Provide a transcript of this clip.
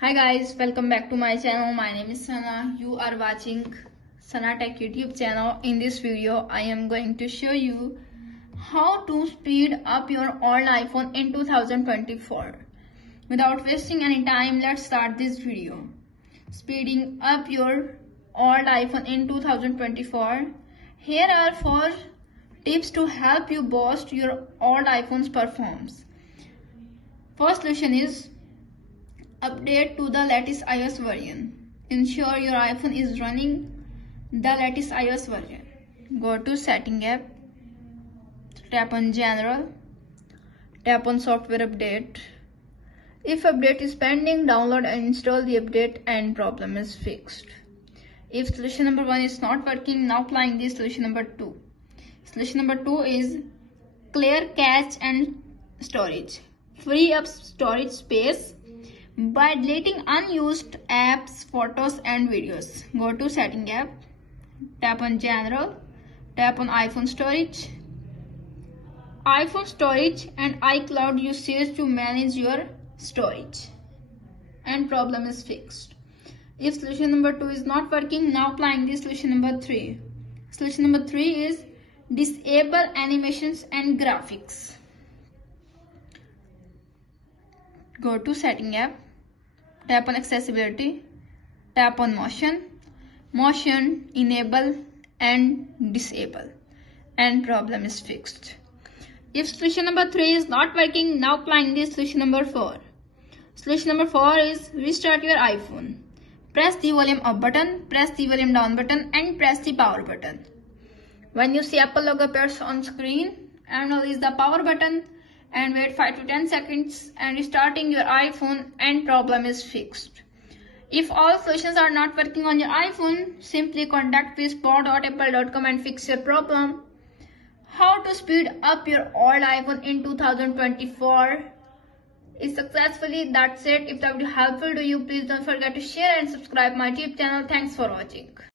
Hi guys, welcome back to my channel. My name is Sana. You are watching Sana Tech YouTube channel. In this video, I am going to show you how to speed up your old iPhone in 2024. Without wasting any time, let's start this video. Speeding up your old iPhone in 2024. Here are 4 tips to help you boost your old iPhone's performance. First solution is update to the latest iOS version. Ensure your iPhone is running the latest iOS version. Go to Setting app, tap on General, tap on Software Update. If update is pending, download and install the update and problem is fixed. If solution number 1 is not working, now applying this solution number 2. Solution number 2 is clear cache and storage. Free up storage space by deleting unused apps, photos and videos. Go to Setting app, tap on General, tap on iPhone storage. iPhone storage and iCloud usage to manage your storage and problem is fixed. If solution number 2 is not working, now applying this solution number 3. Solution number 3 is disable animations and graphics. Go to Setting app, tap on Accessibility, tap on Motion, enable and disable and problem is fixed. If solution number 3 is not working, now applying this solution number 4. Solution number 4 is restart your iPhone. Press the volume up button, press the volume down button and press the power button. When you see Apple logo appears on screen, and release the power button and wait 5 to 10 seconds and restarting your iPhone and problem is fixed. If all solutions are not working on your iPhone, simply contact support.apple.com and fix your problem. How to speed up your old iPhone in 2024 is successfully. That's it. If the video helpful to you, please don't forget to share and subscribe my YouTube channel. Thanks for watching.